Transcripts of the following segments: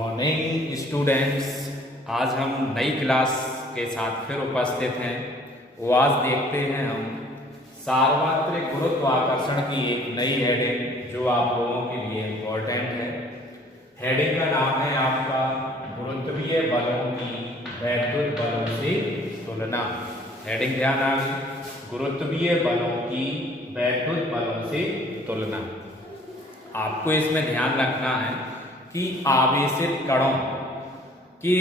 Morning students. आज हम नई क्लास के साथ फिर उपस्थित हैं। वो आज देखते हैं हम सार्वत्रिक गुरुत्वाकर्षण की एक नई हेडिंग जो आप लोगों के लिए इम्पोर्टेंट है। हेडिंग का नाम है आपका गुरुत्वीय बलों की वैद्युत बलों से तुलना। हेडिंग ध्यान आ गई, गुरुत्वीय बलों की वैद्युत बलों से तुलना। आपको इसमें ध्यान रखना है कि आवेशित कणों के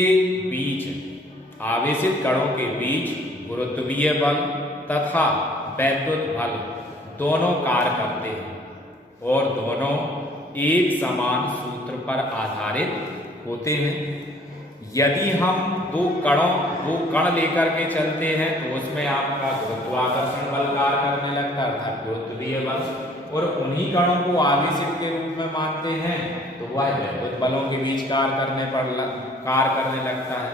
बीच गुरुत्वीय बल तथा वैद्युत बल दोनों कार्य करते हैं और दोनों एक समान सूत्र पर आधारित होते हैं। यदि हम दो कण लेकर के चलते हैं तो उसमें आपका गुरुत्वाकर्षण बल कार्य करने लगता है अर्थात गुरुत्वीय बल, और उन्हीं कणों को आवेशित के रूप में मानते हैं तो वह वैद्युत बलों के बीच कार्य करने लगता है।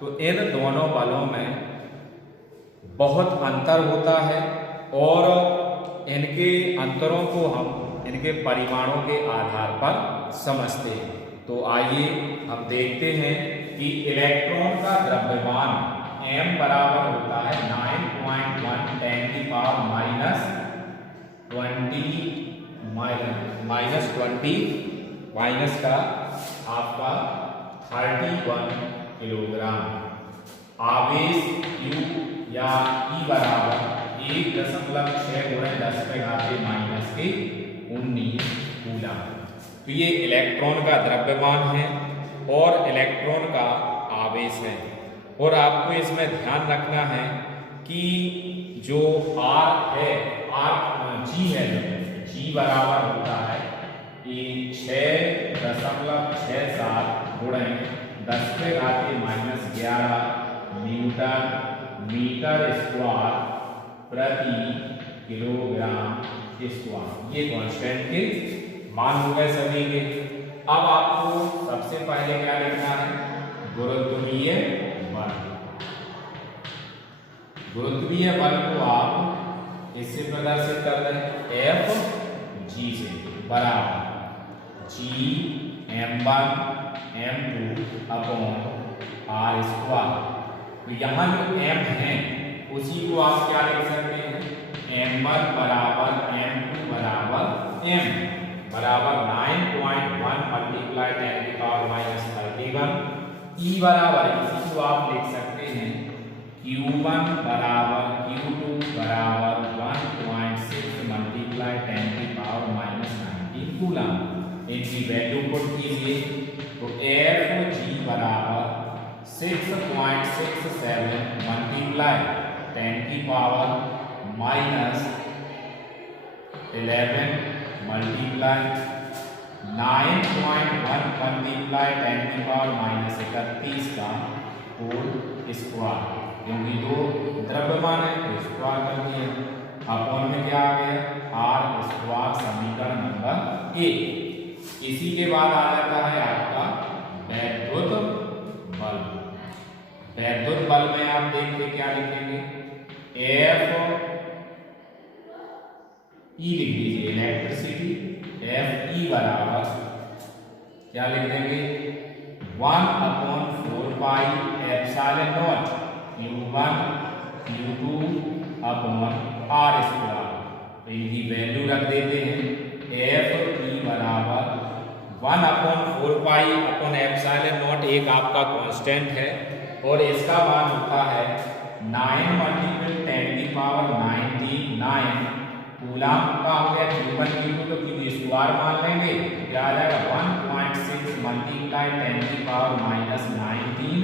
तो इन दोनों बलों में बहुत अंतर होता है और इनके अंतरों को हम इनके परिमाणों के आधार पर समझते हैं। तो आइए हम देखते हैं कि इलेक्ट्रॉन का द्रव्यमान m बराबर होता है 9.1 10 की पावर -20 माइनस का आपका 31 किलोग्राम। आवेश Q या E बराबर 1.6 × 10⁻⁻⁻19 कूलम। तो ये इलेक्ट्रॉन का द्रव्यमान है और इलेक्ट्रॉन का आवेश है। और आपको इसमें ध्यान रखना है कि जो R है, G है, G बराबर होता है 6.67 × 10⁻⁻11 न्यूटन मीटर स्क्वायर प्रति किलोग्राम स्क्वायर। ये कांस्टेंट के मान हो गए सभी के। अब आपको सबसे पहले क्या लिखना है, गुरुत्वीय बल। गुरुत्वीय बल को आप इससे प्रदर्शित कर रहे हैं Fg से बराबर Gm1 m2 अपॉन r²। तो यहाँ जो m है उसी को आप क्या लिख सकते हैं, m1 बराबर m2 बराबर m बराबर 9.1 मल्टीप्लाई 10⁻⁻31। E बराबर इसी को आप लिख सकते हैं Q1 बराबर Q2 बराबर 1.6 मल्टीप्लाई 10⁻⁻19 कूलम। इनकी वैल्यू पुट कीजिए तो Fg बराबर 6.67 मल्टीप्लाई 10⁻⁻11 मल्टीप्लाई 9.1 मल्टीप्लाई 10⁻⁻31 का होल स्क्वायर, क्योंकि दो द्रव्यमान है तो स्क्वायर कर दिया। अपॉन में क्या आ गया, r² समीकरण नंबर 1। इसी के बाद आ जाता है आपका वैद्युत बल। वैद्युत बल में आप देखिए क्या लिखेंगे, F E लिख दीजिए इलेक्ट्रिसिटी। Fe बराबर क्या लिख देंगे 1/4πε0 Q1 Q2 अपॉन r²। तो इनकी वैल्यू रख देते हैं। Fe बराबर 1/4πε0 एक आपका कांस्टेंट है और इसका मान होता है 9 × 10⁻⁹ कूलम का हो गया। Q1 Q2 तो Q स्क्वायर मान लेंगे, क्या आ जाएगा 1.6 मल्टीप्लाई 10⁻⁻19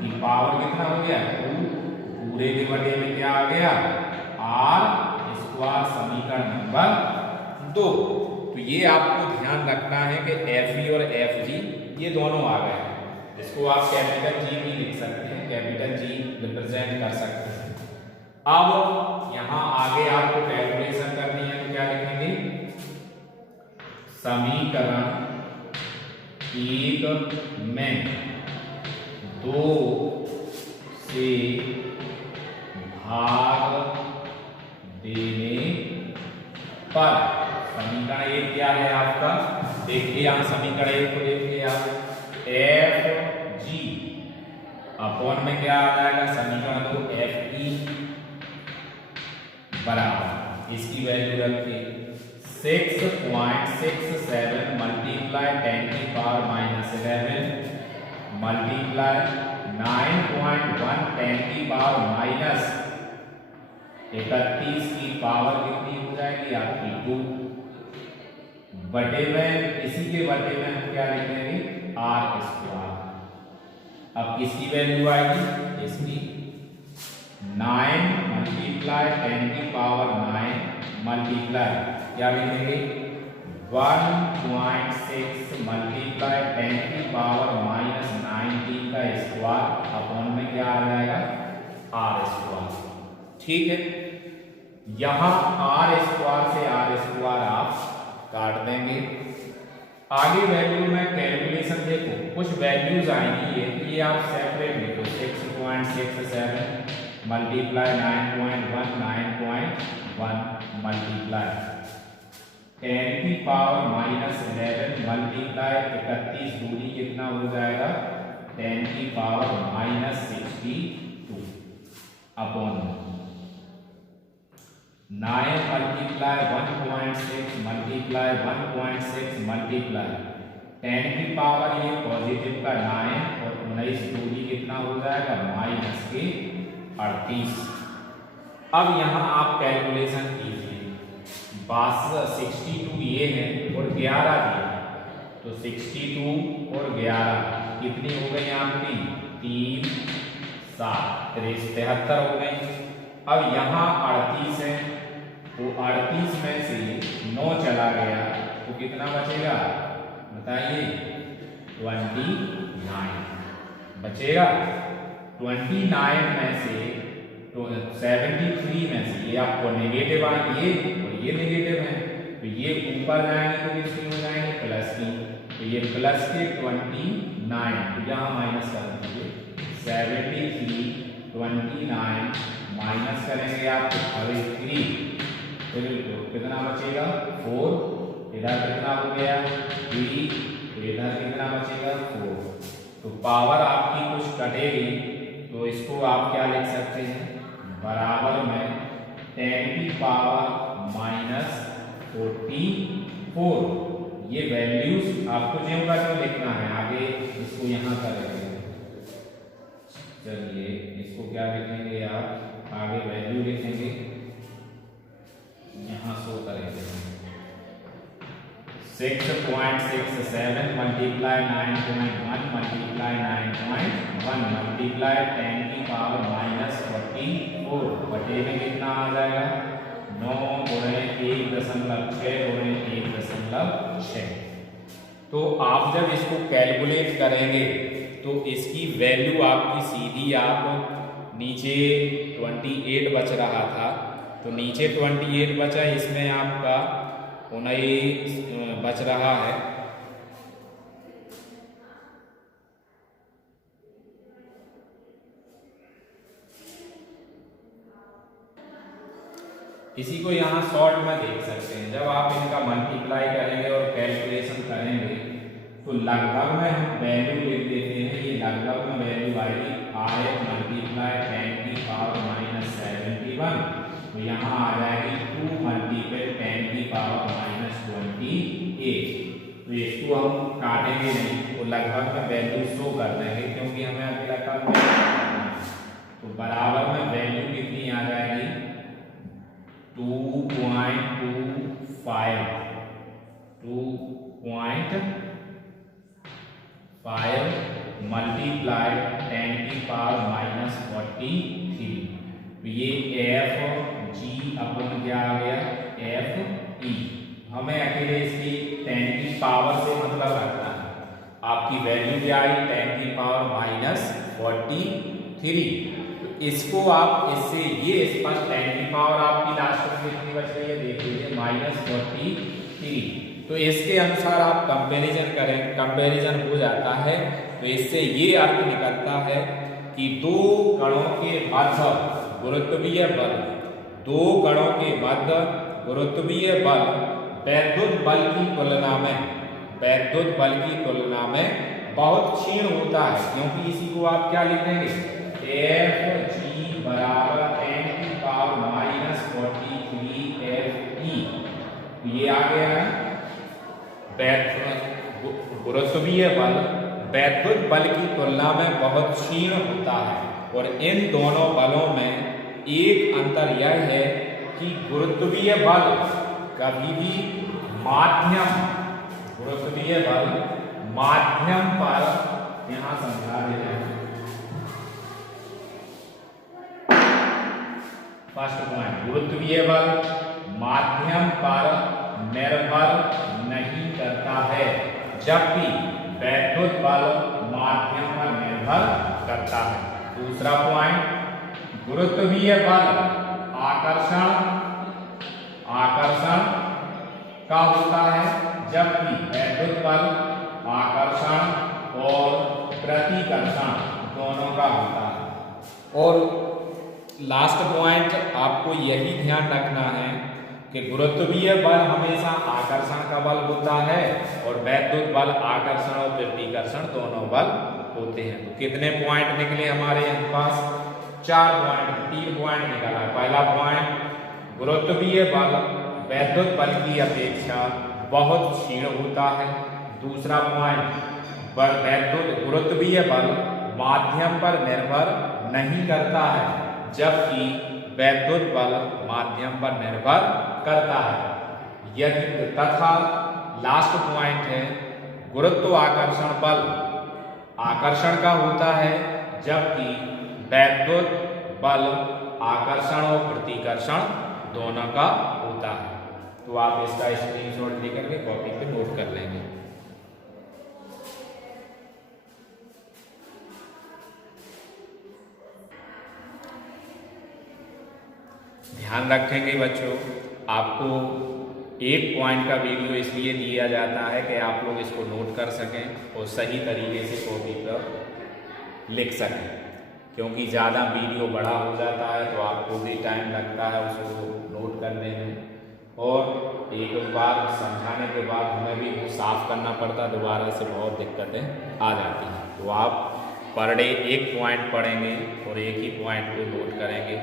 की पावर कितना हो गया 2, पूरे के बटे में क्या आ गया r² समीकरण नंबर 2। तो ये आपको ध्यान रखना है कि Fe और Fg ये दोनों आ गए हैं। इसको आप कैपिटल G भी लिख सकते हैं, कैपिटल G रिप्रेजेंट कर सकते हैं। अब यहाँ आगे आपको कैलकुलेशन करनी है तो क्या लिखेंगे, समीकरण 1 में 2 से भाग देने पर समीकरण 1 क्या है आपका, देखिए यहाँ समीकरण 1 को देखिए आप एफ जी अपॉन में क्या आ जाएगा समीकरण 2 एफ ई बराबर इसकी वैल्यू रखिए 6.67 मल्टीप्लाई 10 की पावर -11 मल्टीप्लाई 9.1 10 की पावर -31 की पावर कितनी हो जाएगी आपकी 2 बटे में इसी के बटे में हम क्या लिखेंगे आर स्क्वायर। अब किसकी वैल्यू आएगी इसकी 9 मल्टीप्लाई 10 की पावर 9 मल्टीप्लाई क्या लिखेंगे 1.6 मल्टीप्लाई 10 की पावर -19 का स्क्वायर अपॉन में क्या आ जाएगा आर स्क्वायर। ठीक है, यहां आर स्क्वायर से आर स्क्वायर आप काट देंगे। आगे वैल्यू में कैलकुलेशन देखो कुछ वैल्यूज आएंगी ये आप सेपरेट लिखो 6.67 मल्टीप्लाई 9.1 9.1 मल्टीप्लाई 10 की पावर -11 मल्टीप्लाई 31 दूरी कितना हो जाएगा 10 की power -62 upon 9 multiply 1.6 multiply 1.6 multiply 10 की पावर ये पॉजिटिव का 9 और 19 दूरी कितना हो जाएगा -38। अब यहाँ आप कैलकुलेशन कीजिए 62 ये है और 11 दिया तो 62 और 11 कितनी हो गई आपकी 3 7 73 हो गई। अब यहाँ 38 है तो 38 में से 9 चला गया तो कितना बचेगा बताइए 29 बचेगा। 29 में से तो 73 में से ये आपको नेगेटिव आएंगे और ये नेगेटिव है तो ये ऊपर जाएंगे तो किसकी हो जाएंगे प्लस की तो ये प्लस के 29 तो यहाँ माइनस कर दीजिए 73 29 माइनस करेंगे आप 3 फिर कितना बचेगा 4 इधर कितना हो गया 3 तो इधर कितना बचेगा 4 तो पावर आपकी कुछ कटेगी तो इसको आप क्या लिख सकते हैं बराबर में 10 की पावर -44 ये वैल्यूज आपको ज्यों का क्यों लिखना है आगे इसको यहाँ करेंगे। चलिए इसको क्या लिखेंगे आप आगे वैल्यू लिखेंगे यहाँ शो करेंगे 6.67 मल्टीप्लाई 9.1 मल्टीप्लाई 9.1 मल्टीप्लाई 10 की पावर -44 बटे में कितना आ जाएगा 9 गुणे 1.6 गुणे 1.6। तो आप जब इसको कैलकुलेट करेंगे तो इसकी वैल्यू आपकी सीधी आप नीचे 28 बच रहा था तो नीचे 28 बचा इसमें आपका 19 बच रहा है। इसी को यहाँ शॉर्ट में देख सकते हैं जब आप इनका मल्टीप्लाई करेंगे और कैलकुलेशन करेंगे तो लगभग में हम वैल्यू लिख देते हैं ये लगभग में वैल्यू आएगी 8 मल्टीप्लाई 10 की पावर -71 तो यहाँ आ जाएगी 2 मल्टीप्लाई 10 की पावर -28 तो इसको हम काटेंगे नहीं तो लगभग में वैल्यू शो कर देंगे क्योंकि हमें अभी रकम तो बराबर में वैल्यू कितनी आ जाएगी 2.5 मल्टीप्लाई 10 की पावर -43 तो ये एफ जी अपन क्या आ गया एफ ई। हमें अकेले इसकी 10 की पावर से मतलब रखना है आपकी वैल्यू क्या आई 10 की पावर -43 तो इसको आप इससे ये स्पष्ट 10 की पावर आपकी लास्ट में कितनी बच रही है देख लीजिए -43 तो इसके अनुसार आप कंपैरिजन करें कंपैरिजन हो जाता है तो इससे ये अर्थ निकलता है कि दो कणों के मध्य गुरुत्वीय बल दो कणों के मध्य गुरुत्वीय बल वैद्युत बल की तुलना में बहुत क्षीण होता है, क्योंकि इसी को आप क्या लिख देंगे, एफ जी बराबर 10 की पावर -43 एफ ई। ये आ गया है गुरुत्वीय बल वैद्युत बल की तुलना में बहुत क्षीण होता है। और इन दोनों बलों में एक अंतर यह है कि गुरुत्वीय बल कभी भी गुरुत्वीय बल माध्यम पर, यहां समझा देते हैं फर्स्ट पॉइंट, गुरुत्वीय बल माध्यम पर निर्भर नहीं करता है, जबकि वैद्युत बल माध्यम पर निर्भर करता है। दूसरा पॉइंट, गुरुत्वीय बल आकर्षण का होता है, जबकि वैद्युत बल आकर्षण और प्रतिकर्षण दोनों का होता है। और लास्ट पॉइंट आपको यही ध्यान रखना है कि गुरुत्वीय बल हमेशा आकर्षण का बल होता है और वैद्युत बल आकर्षण और प्रतिकर्षण दोनों बल होते हैं। तो कितने पॉइंट निकले हमारे यहाँ पास, 4 पॉइंट, 3 पॉइंट निकला है। पहला पॉइंट, गुरुत्वीय बल वैद्युत बल की अपेक्षा बहुत क्षीण होता है। दूसरा पॉइंट, गुरुत्वीय बल माध्यम पर निर्भर नहीं करता है, जबकि वैद्युत बल माध्यम पर निर्भर करता है। यदि तथा लास्ट पॉइंट है, गुरुत्वाकर्षण बल आकर्षण का होता है, जबकि वैद्युत बल आकर्षण और प्रतिकर्षण दोनों का होता है। तो आप इसका स्क्रीनशॉट लेकर के कॉपी पे नोट कर लेंगे। ध्यान रखेंगे बच्चों, आपको एक पॉइंट का वीडियो इसलिए दिया जाता है कि आप लोग इसको नोट कर सकें और सही तरीके से कॉपी पर लिख सकें, क्योंकि ज़्यादा वीडियो बड़ा हो जाता है तो आपको भी टाइम लगता है उसको नोट करने में, और एक बार समझाने के बाद हमें भी वो साफ करना पड़ता, दोबारा से बहुत दिक्कतें आ जाती हैं। तो आप पर डे एक पॉइंट पढ़ेंगे और एक ही पॉइंट को नोट करेंगे।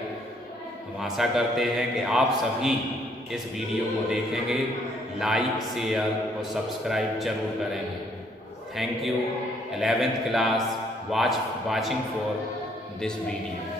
हम आशा करते हैं कि आप सभी इस वीडियो को देखेंगे, लाइक, शेयर और सब्सक्राइब जरूर करेंगे। Thank you 11th class watching for this video.